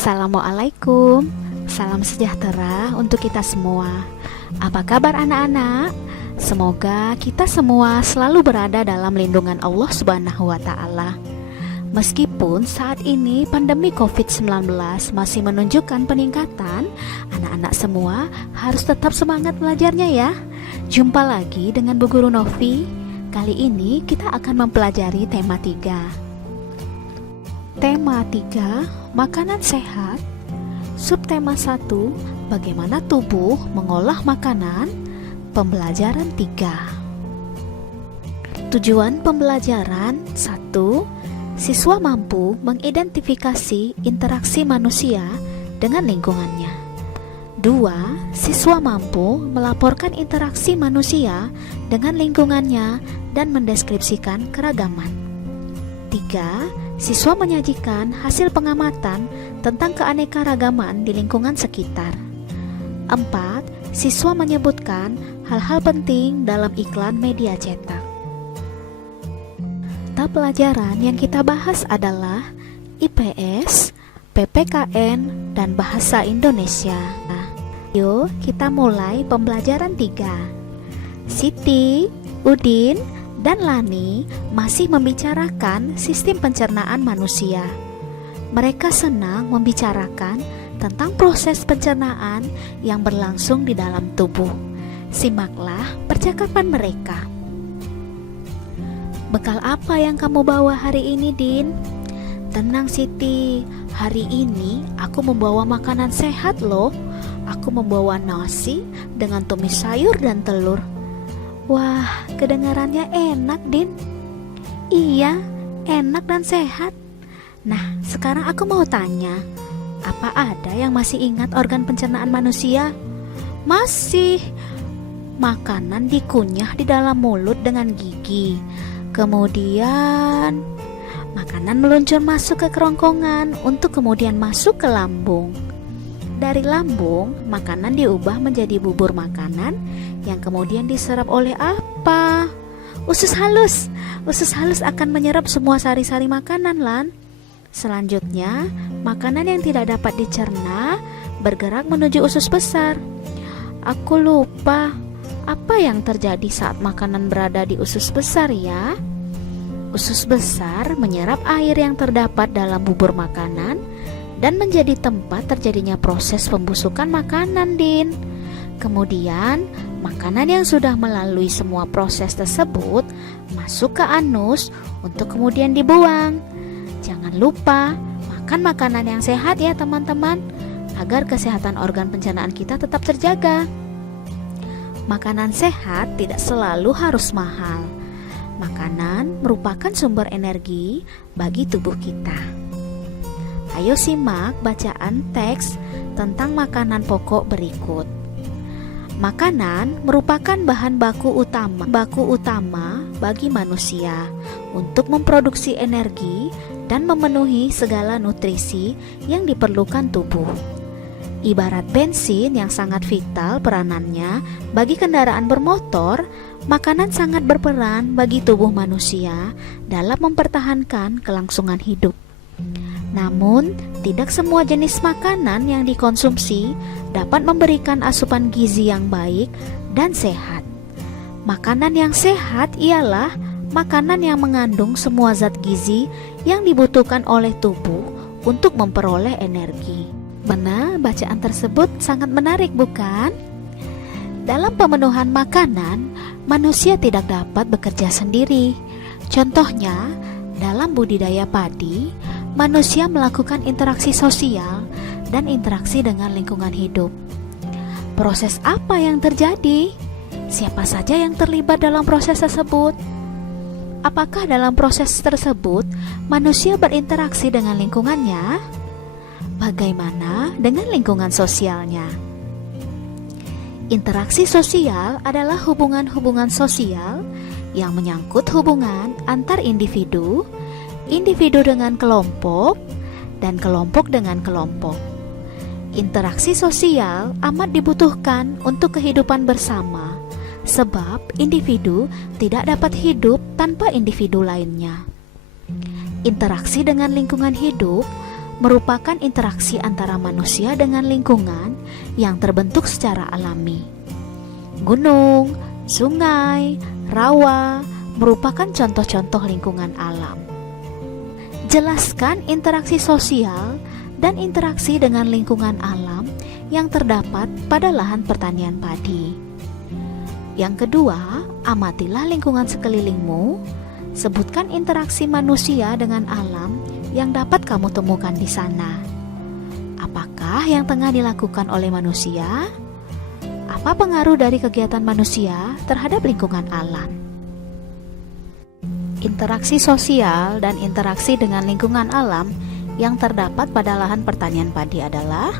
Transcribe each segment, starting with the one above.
Assalamualaikum, salam sejahtera untuk kita semua. Apa kabar anak-anak? Semoga kita semua selalu berada dalam lindungan Allah Subhanahu wa Ta'ala. Meskipun saat ini pandemi COVID-19 masih menunjukkan peningkatan, anak-anak semua harus tetap semangat belajarnya ya. Jumpa lagi dengan Bu Guru Novi. Kali ini kita akan mempelajari tema 3. Tema 3, makanan sehat. Subtema 1, bagaimana tubuh mengolah makanan. Pembelajaran 3. Tujuan pembelajaran 1, siswa mampu mengidentifikasi interaksi manusia dengan lingkungannya. 2, siswa mampu melaporkan interaksi manusia dengan lingkungannya dan mendeskripsikan keragaman. 3, siswa menyajikan hasil pengamatan tentang keanekaragaman di lingkungan sekitar. 4, siswa menyebutkan hal-hal penting dalam iklan media cetak. Mata pelajaran yang kita bahas adalah IPS, PPKN, dan Bahasa Indonesia. Yuk kita mulai pembelajaran 3. Siti, Udin, dan Lani masih membicarakan sistem pencernaan manusia. Mereka senang membicarakan tentang proses pencernaan yang berlangsung di dalam tubuh. Simaklah percakapan mereka. Bekal apa yang kamu bawa hari ini, Din? Tenang Siti, hari ini aku membawa makanan sehat loh. Aku membawa nasi dengan tumis sayur dan telur. Wah, kedengarannya enak, Din. Iya, enak dan sehat. Nah, sekarang aku mau tanya, apa ada yang masih ingat organ pencernaan manusia? Masih. Makanan dikunyah di dalam mulut dengan gigi. Kemudian, makanan meluncur masuk ke kerongkongan untuk kemudian masuk ke lambung. Dari lambung, makanan diubah menjadi bubur makanan yang kemudian diserap oleh apa? Usus halus. Usus halus akan menyerap semua sari-sari makanan, Lan. Selanjutnya, makanan yang tidak dapat dicerna bergerak menuju usus besar. Aku lupa, apa yang terjadi saat makanan berada di usus besar ya? Usus besar menyerap air yang terdapat dalam bubur makanan dan menjadi tempat terjadinya proses pembusukan makanan, Din. Kemudian, makanan yang sudah melalui semua proses tersebut masuk ke anus untuk kemudian dibuang. Jangan lupa makan makanan yang sehat ya teman-teman, agar kesehatan organ pencernaan kita tetap terjaga. Makanan sehat tidak selalu harus mahal. Makanan merupakan sumber energi bagi tubuh kita. Ayo simak bacaan teks tentang makanan pokok berikut. Makanan merupakan bahan baku utama bagi manusia untuk memproduksi energi dan memenuhi segala nutrisi yang diperlukan tubuh. Ibarat bensin yang sangat vital peranannya bagi kendaraan bermotor, makanan sangat berperan bagi tubuh manusia dalam mempertahankan kelangsungan hidup. Namun, tidak semua jenis makanan yang dikonsumsi dapat memberikan asupan gizi yang baik dan sehat. Makanan yang sehat ialah makanan yang mengandung semua zat gizi yang dibutuhkan oleh tubuh untuk memperoleh energi. Benar, bacaan tersebut sangat menarik bukan? Dalam pemenuhan makanan, manusia tidak dapat bekerja sendiri. Contohnya, dalam budidaya padi, manusia melakukan interaksi sosial dan interaksi dengan lingkungan hidup. Proses apa yang terjadi? Siapa saja yang terlibat dalam proses tersebut? Apakah dalam proses tersebut manusia berinteraksi dengan lingkungannya? Bagaimana dengan lingkungan sosialnya? Interaksi sosial adalah hubungan-hubungan sosial yang menyangkut hubungan antar individu, individu dengan kelompok, dan kelompok dengan kelompok. Interaksi sosial amat dibutuhkan untuk kehidupan bersama, sebab individu tidak dapat hidup tanpa individu lainnya. Interaksi dengan lingkungan hidup merupakan interaksi antara manusia dengan lingkungan yang terbentuk secara alami. Gunung, sungai, rawa merupakan contoh-contoh lingkungan alam. Jelaskan interaksi sosial dan interaksi dengan lingkungan alam yang terdapat pada lahan pertanian padi. Yang kedua, amatilah lingkungan sekelilingmu. Sebutkan interaksi manusia dengan alam yang dapat kamu temukan di sana. Apakah yang tengah dilakukan oleh manusia? Apa pengaruh dari kegiatan manusia terhadap lingkungan alam? Interaksi sosial dan interaksi dengan lingkungan alam yang terdapat pada lahan pertanian padi adalah: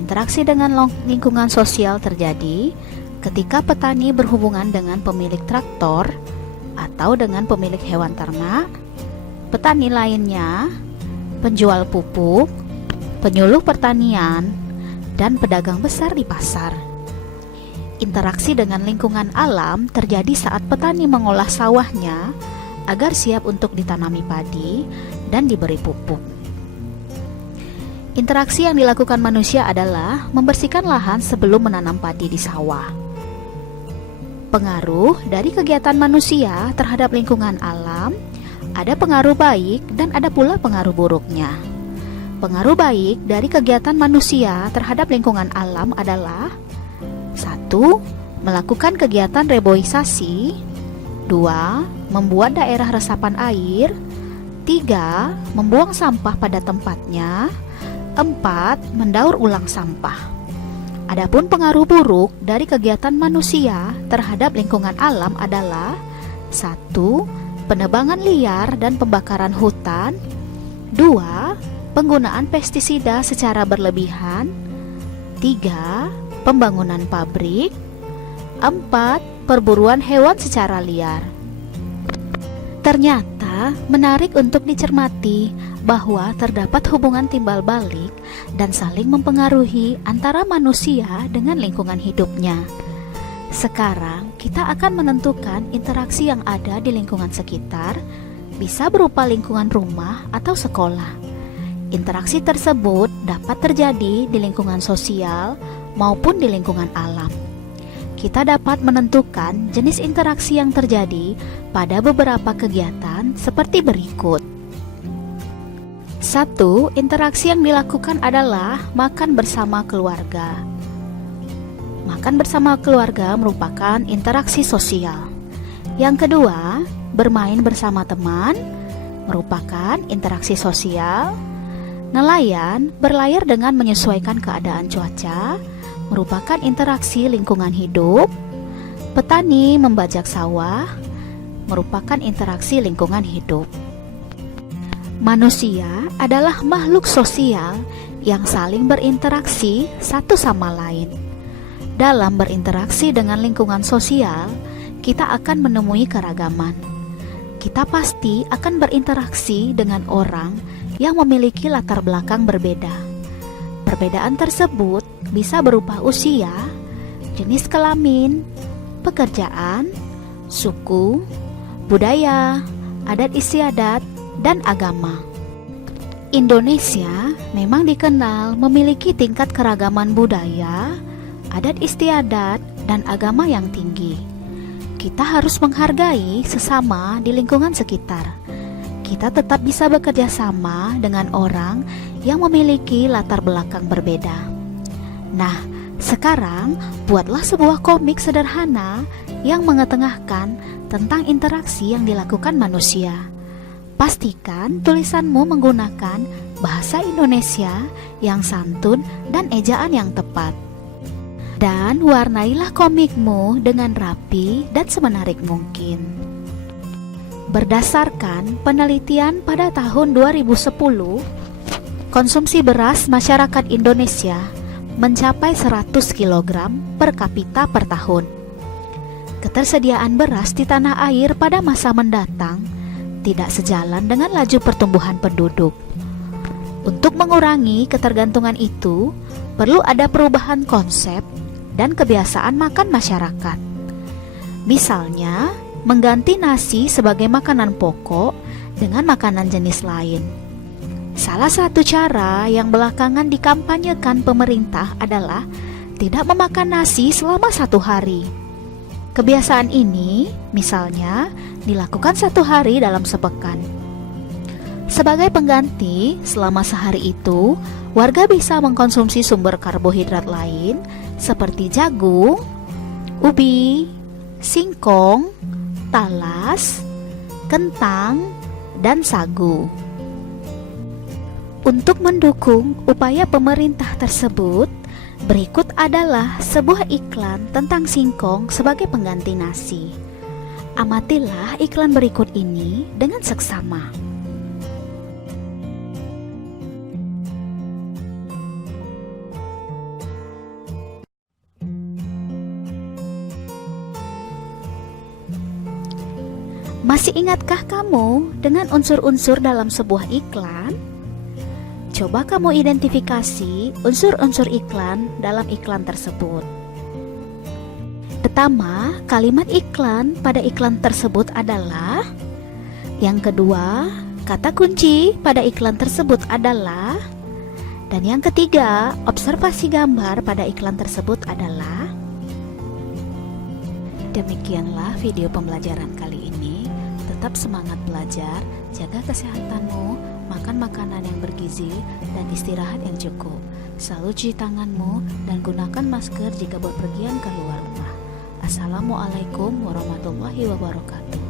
interaksi dengan lingkungan sosial terjadi ketika petani berhubungan dengan pemilik traktor atau dengan pemilik hewan ternak, petani lainnya, penjual pupuk, penyuluh pertanian, dan pedagang besar di pasar. Interaksi dengan lingkungan alam terjadi saat petani mengolah sawahnya agar siap untuk ditanami padi dan diberi pupuk. Interaksi yang dilakukan manusia adalah membersihkan lahan sebelum menanam padi di sawah. Pengaruh dari kegiatan manusia terhadap lingkungan alam, ada pengaruh baik dan ada pula pengaruh buruknya. Pengaruh baik dari kegiatan manusia terhadap lingkungan alam adalah: 1. Melakukan kegiatan reboisasi. 2. Membuat daerah resapan air. 3. Membuang sampah pada tempatnya. 4. Mendaur ulang sampah. Adapun pengaruh buruk dari kegiatan manusia terhadap lingkungan alam adalah: 1. Penebangan liar dan pembakaran hutan. 2. Penggunaan pestisida secara berlebihan. 3. Pembangunan pabrik. 4. Perburuan hewan secara liar. Ternyata menarik untuk dicermati bahwa terdapat hubungan timbal balik dan saling mempengaruhi antara manusia dengan lingkungan hidupnya. Sekarang kita akan menentukan interaksi yang ada di lingkungan sekitar, bisa berupa lingkungan rumah atau sekolah. Interaksi tersebut dapat terjadi di lingkungan sosial maupun di lingkungan alam. Kita dapat menentukan jenis interaksi yang terjadi pada beberapa kegiatan seperti berikut. 1. Interaksi yang dilakukan adalah makan bersama keluarga. Makan bersama keluarga merupakan interaksi sosial. Yang kedua, bermain bersama teman merupakan interaksi sosial. Nelayan berlayar dengan menyesuaikan keadaan cuaca merupakan interaksi lingkungan hidup. Petani membajak sawah merupakan interaksi lingkungan hidup. Manusia adalah makhluk sosial yang saling berinteraksi satu sama lain. Dalam berinteraksi dengan lingkungan sosial, kita akan menemui keragaman. Kita pasti akan berinteraksi dengan orang yang memiliki latar belakang berbeda. Perbedaan tersebut bisa berupa usia, jenis kelamin, pekerjaan, suku, budaya, adat istiadat, dan agama. Indonesia memang dikenal memiliki tingkat keragaman budaya, adat istiadat, dan agama yang tinggi. Kita harus menghargai sesama di lingkungan sekitar. Kita tetap bisa bekerja sama dengan orang yang memiliki latar belakang berbeda. Nah, sekarang buatlah sebuah komik sederhana yang mengetengahkan tentang interaksi yang dilakukan manusia. Pastikan tulisanmu menggunakan bahasa Indonesia yang santun dan ejaan yang tepat. Dan warnailah komikmu dengan rapi dan semenarik mungkin. Berdasarkan penelitian pada tahun 2010, konsumsi beras masyarakat Indonesia mencapai 100 kg per kapita per tahun. Ketersediaan beras di tanah air pada masa mendatang tidak sejalan dengan laju pertumbuhan penduduk. Untuk mengurangi ketergantungan itu, perlu ada perubahan konsep dan kebiasaan makan masyarakat. Misalnya, mengganti nasi sebagai makanan pokok dengan makanan jenis lain. Salah satu cara yang belakangan dikampanyekan pemerintah adalah tidak memakan nasi selama 1 hari. Kebiasaan ini misalnya dilakukan 1 hari dalam sepekan. Sebagai pengganti, selama sehari itu, warga bisa mengkonsumsi sumber karbohidrat lain seperti jagung, ubi, singkong, talas, kentang, dan sagu. Untuk mendukung upaya pemerintah tersebut, berikut adalah sebuah iklan tentang singkong sebagai pengganti nasi. Amatilah iklan berikut ini dengan seksama. Masih ingatkah kamu dengan unsur-unsur dalam sebuah iklan? Coba kamu identifikasi unsur-unsur iklan dalam iklan tersebut. Pertama, kalimat iklan pada iklan tersebut adalah. Yang kedua, kata kunci pada iklan tersebut adalah. Dan yang ketiga, observasi gambar pada iklan tersebut adalah. Demikianlah video pembelajaran kali ini. Tetap semangat belajar, jaga kesehatanmu, makan makanan yang bergizi, dan istirahat yang cukup. Selalu cuci tanganmu dan gunakan masker jika berpergian keluar rumah. Assalamualaikum warahmatullahi wabarakatuh.